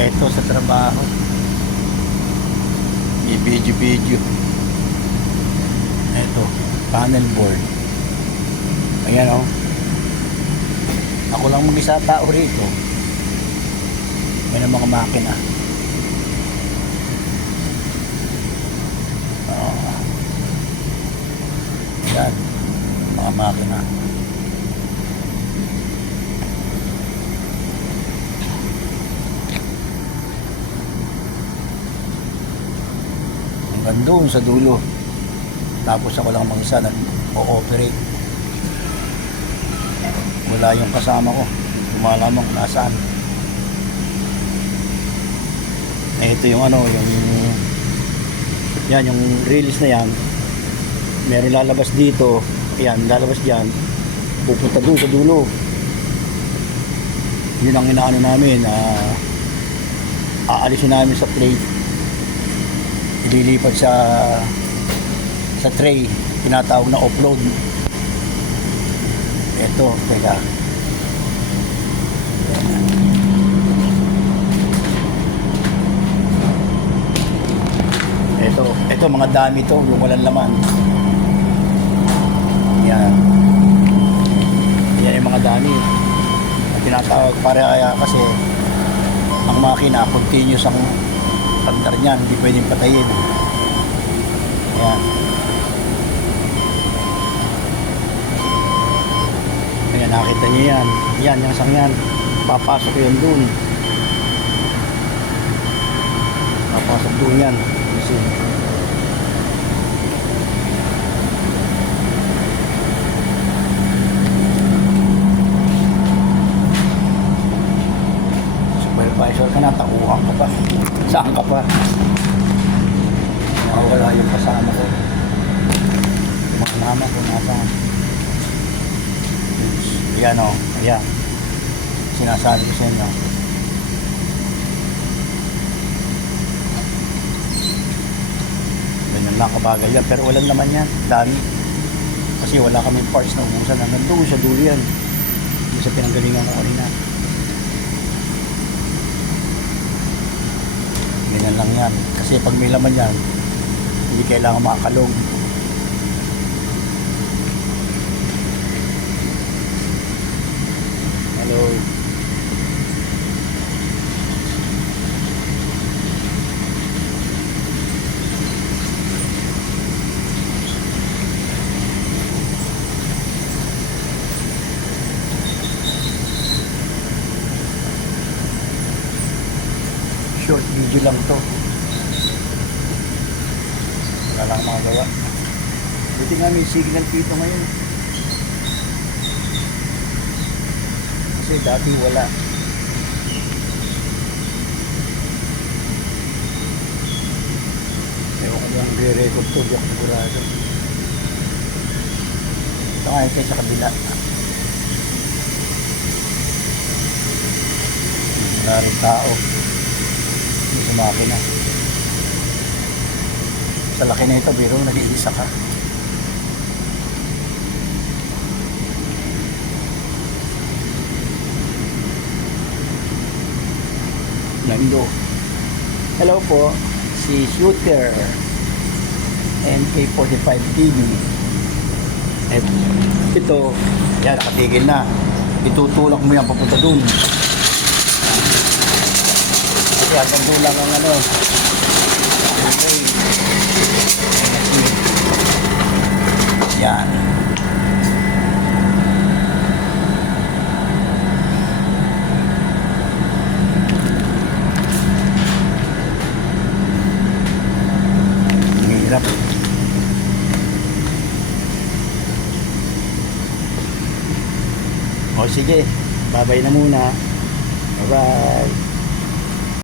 Eto sa trabaho. I-video. Eto, panel board. Ayan o. Ako lang mag-isa tao rito. Yan ang mga makina. Yan. Mga makina. Hanggang doon sa dulo. Tapos ako lang mag-isa nag-ooperate. Wala yung kasama ko. Lumalamang kung nasaan. Ito yung ano, yan, yung release na yan. Meron lalabas dito. Yan, lalabas dyan. Pupunta doon sa dulo. Yun ang inaano namin. Aalisin namin sa plate. Ililipat sa tray. Tinatawag na offload. Ito, teka. Ito mga dami to, yung walang laman. Yan. Yan yung mga dami. Ang tinatawag para kasi ang makina continuous ang andar niyan, hindi pwedeng patayin. Yan. Ayan, nakita niyo yan. Yan, yung sang yan. Papasok yun dun. Papasok dun yan. Kasi supervisor ka na, tauhan ka pa. Saan ka pa? Nakawala yung kasama ko. Mga mama ko nasaan. Ayan o, ayan. Sinasabi ko sa inyo. Ganyan lang kabagal yan. Pero walang naman yan. Dami. Kasi wala kami parts na umusan. Nandun sa dulo yan. Doon sa pinanggalingan ko kanina. Ganyan lang yan. Kasi pag may laman yan, hindi kailangan makakalog. Hello. Short video lang to. Wala lang magawa. Buti nga may signal dito ngayon. Kasi dati wala. Ewan ko lang re-record to, di ako sigurado. Ito nga ito sa kabila. Wala rin tao. Hindi sa makina. Sa laki na ito, biro, nag-iisa ka. Nando. Hello po, si Shooter MK45 TV. Ito, yan, nakatigil na. Itutulak mo yan papunta dun. Kasi hanggang dulang ang ano. Okay. Yan. Hirap. O sige, babay na muna. Bye bye.